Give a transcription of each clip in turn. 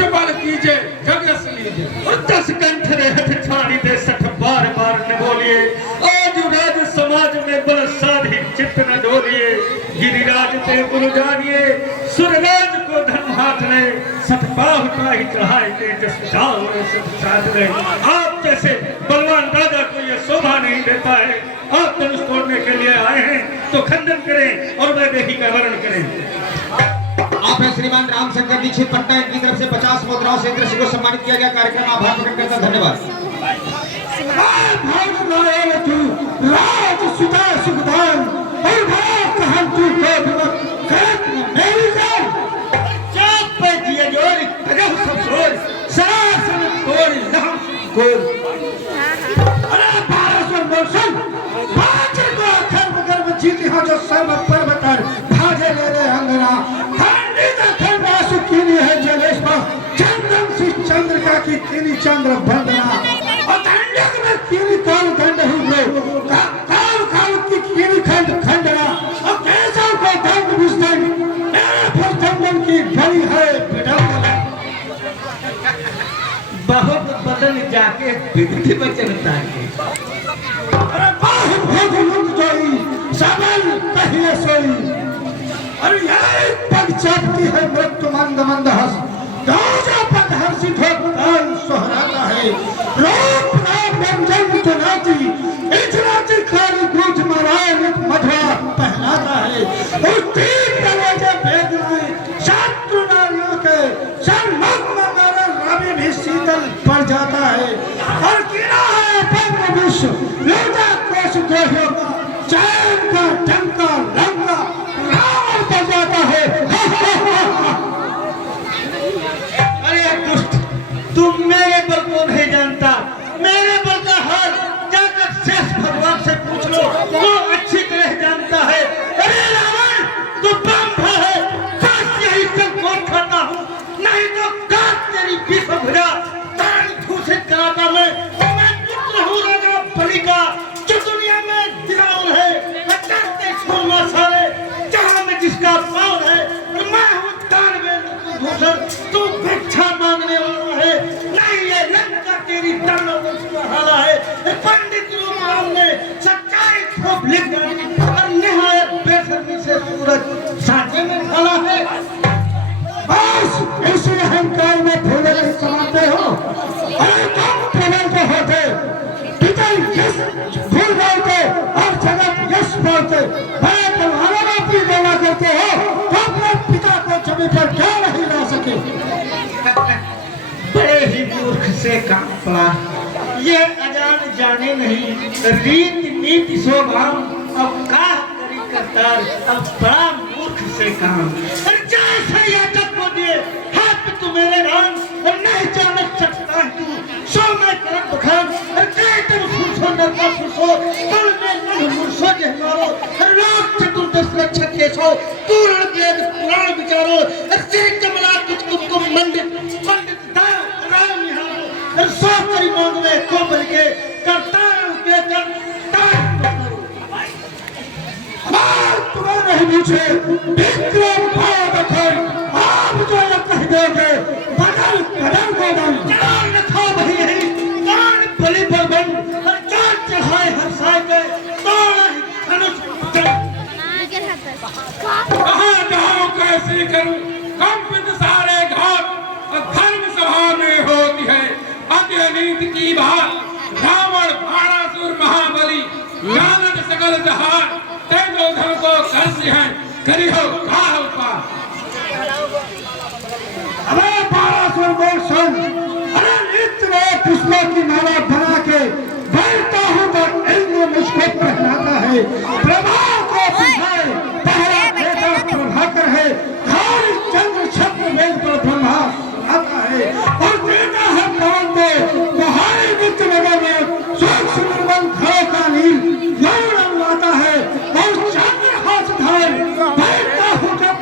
कुछ बल कीजिए जग रस लीजिए। 10 कंठ रे हठ छाड़ी दे 60 बार बार न बोलिए। आज राज समाज में बल साधी चित्त न डोलिए। गिरिराज ते गुरु जानिए सुरराज को धर्म हाथ ले। सतपाह का ही चढ़ाए के जस जाओ सब साथ ले। आप जैसे बलवान राजा को यह शोभा नहीं देता है। आप धनुष तोड़ने के लिए आए हैं तो खंडन करें और वैदेही का वर्ण करें। आप है श्रीमान रामशंकर दीक्षित पटना, इनकी तरफ से 50 मुद्राओं से इंद्र सिंह को सम्मानित किया गया। कार्यक्रम आभार प्रकट करता, धन्यवाद। राज सुधा सुखदान और भारत हम तू को मेरी जान चाप पे दिए जोर कदम सब जोर सरासन कोर लहम कोर। अरे भारत में मौसम बाज को खर्ब गर्भ जीती हो जो सब पर्वतर भाजे ले रे अंगना ठंडी का ठंडा सुखीनी है जलेश पर चंदन सी चंद्रिका की कीनी चंद्र बंदना और ठंडक में कीनी काल दंड हुए काल काल की कीनी खंड खंडना और केसव को दंड विष्णु मेरे फलचंदन की बनी है विडंबना। बहुत बदन जाके विधि वचन ताके। अरे बाहु भोग मुक्त जोई सबल कहिए सोई। अरे यही पग चापती है मृत्यु मंद मंद हंस गाजा पग हर्षित हो काल सोहराता है। रूप नाम व्यंजन चुनाती इचराती खाली गुज मरान मधुआ पहनाता है। उस तीन दरवाजे भेदनाएं शत्रु नारियों के सर्वमुख में मेरा रवि भी शीतल पड़ जाता है। और गिरा है पंग विश्व लौटा कोश दोहियों का चैन का टंका लंका रावण बजाता है। अरे दुष्ट, तुम मेरे बल को नहीं जानता। मेरे बल का हाल जाकर शेष भगवान से पूछ लो, वो अच्छी तरह जानता है। अरे रावण, तू ब्रह्म है, बस यही सब कोट खाता हूँ, नहीं तो काट तेरी विष भुजा तारण घूसित कराता मैं पुत्र हूँ राजा बलि का, जो दुनिया में दिलाउन है। करते छोड़ना सारे जहाँ में जिसका पावन है। मैं हूँ दानवेंद्र भूषण, तू भिक्षा मांगने वाला है। नहीं, ये लंका तेरी दानव हाला है। पंडित रूपराम ने सच्चाई खूब लिख डाली और निहायत बेशर्मी से सूरज साजे में ढला है। बस इसी अहंकार में फूले नहीं समाते हो। अरे तुम प्रबल तो होते पिता यश भूल बोलते और जगत यश बोलते। मैं तुम्हारा बाप ही बोला करते हो तो अपने पिता को जमीन पर क्या नहीं ला सके। बड़े ही मूर्ख से काम पड़ा। ये अजान जाने नहीं रीत नीति शोभाम। अब का करी करतार, अब बड़ा मूर्ख से काम। जैसे याचक को दिए हाथ पे तू मेरे नाम और नहीं जाने सकता है तू सो मैं करम बखान। कहे तुम फुरसो नरका फुरसो कल में मन मुरसो जहमारो। लोक चतुर्दश लक्षण के सो पूर्ण वेद पुराण विचारो। श्री कमला कुछ कुछ मंडित पंडित दाव राम निहारो। सो करी मांग में को बल के करतार के करतार तुम्हें नहीं पूछे विक्रम भाव बखर आप जो ये कह दोगे बदल बदल बदल चार लखा वही है कान बलि बलबन हर चार चढ़ाए हर साय के तोड़ धनुष कहाँ जाऊं कैसे करूं कंपित सारे घाट धर्म सभा में होती है अत्यनीत की बात। रावण भारासुर महाबली जानत सकल जहान तेजोधन को करती है करी हो का हो पा। अरे 1200 वर्ष अरे इतने पुष्पों की माला बना के बैठता हूँ तो इंद्र मुझको पहनाता है। प्रभा को पिघाए पहला बेटा प्रभाकर है। घारी चंद्र छत्र वेद पर ब्रह्मा आता है और देता है पवन को बहाई नित्य नगर में सूक्ष्म निर्मल घरों का नील यौन आता है और चंद्र हाथ धार बैठता हूँ जब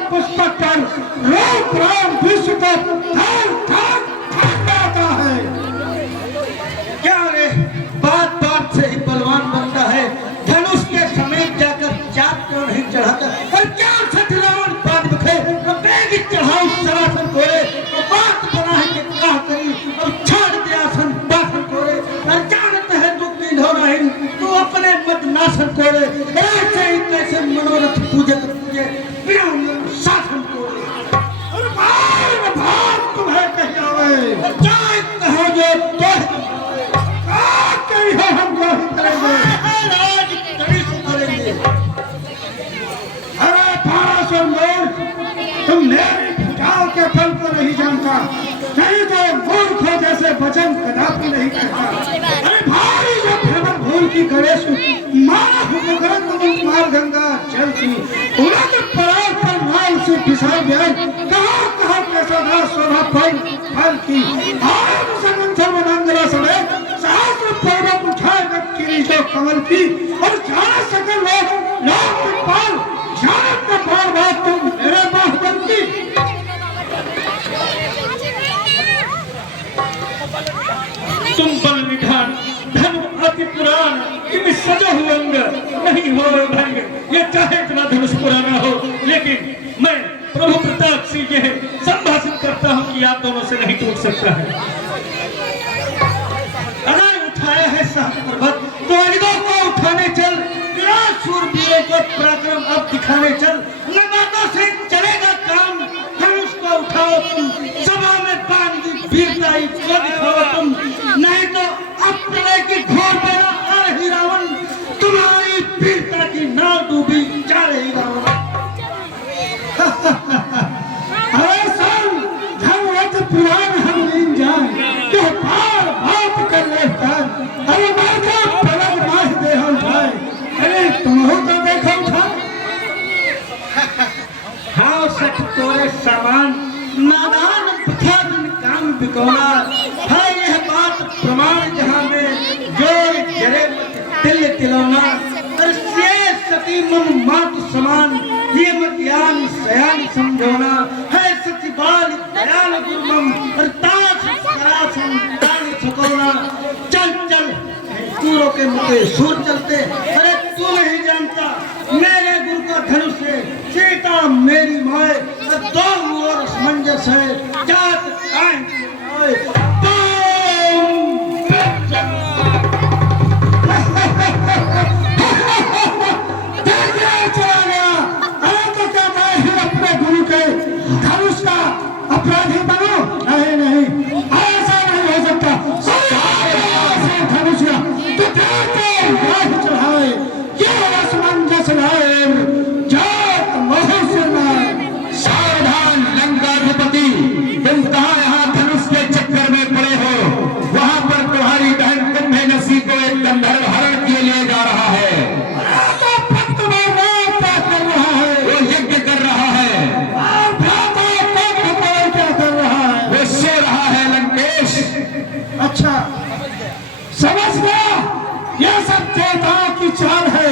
चाहे कहो जो तो कहीं हो हम जो ही करेंगे। आज कड़ी से करेंगे। अरे पारासुर मूर्ख, तुम मेरी भुजाओं के फल को नहीं जानता, नहीं तो मूर्खों जैसे वचन कदापि नहीं कहता। अरे भारी जो भ्रमण भूल की गणेश मारा मार गंगा जल की उड़द पराग पर नाल से फिसल गए, कहाँ कैसा था शोभा फल की। आम समंथर वनांगला समेत सहस्र पर्वत उठाए किरीटों कमल की, और जाना सकल लोग पाल जानत न पार बात तुम मेरे बाहुबल की। तुम बल निधान धनु अति पुराण, इन सजा हुए अंग नहीं हो भंग। ये चाहे इतना धनुष पुराना हो, लेकिन मैं प्रभु प्रताप सिंह यह संभाषित करता हूँ कि आप दोनों से नहीं टूट सकता है। अगर उठाया है सात पर्वत तो इनको को उठाने चल, शूरवीरों को पराक्रम अब दिखाने चल। न बातों से चलेगा काम, धनुष को उठाओ तुम, सभा में बांध वीरता को दिखाओ तुम, नहीं तो अब प्रलय की घोर बेड़ा आ रही रावण, तुम्हारी वीरता की नाव डूबी जा रही रावण। अरे सन धर्मरथ पुराण हम लीन जाए, जो भार भाप कर लेता, अरे माता पलक माह दे हम उठाए। अरे तुम हो तो देखो उठा। हाँ सच तोरे सामान नादान प्रथा बिन काम बिकौना है, यह बात प्रमाण जहाँ में जोर जरे तिल तिलौना। और से सती मम मात समान, ये मत यान सयान समझौना है, सची बाल दयाल गुरुमम, और ताज करासन ताल छकौना। चल चल सूरों के मुझे सूर चलते, अरे तू नहीं जानता मेरे गुरु का धनुष है, सीता मेरी माए, और दो और असमंजस है, जात कायम चला गया। अरे तो क्या मैं ही अपने गुरु के धनुष का अपराधी बनूं? नहीं नहीं, ऐसा नहीं हो सकता। धनुष चढ़ाए ये असमंजस लाए, जात मोह से लाए। सावधान लंकाधिपति, तुम कहाँ यहाँ धनुष के चक्कर में पड़े हो? वहाँ पर तुम्हारी बहन कुंभे नसी को एक गंधर्व हरण किए ले जा रहा है। तो भक्त में क्या कर रहा है? वो यज्ञ कर रहा है। क्या कर रहा है? वो सो रहा है लंकेश। अच्छा समझ गया, यह सब देवताओं की चाल है।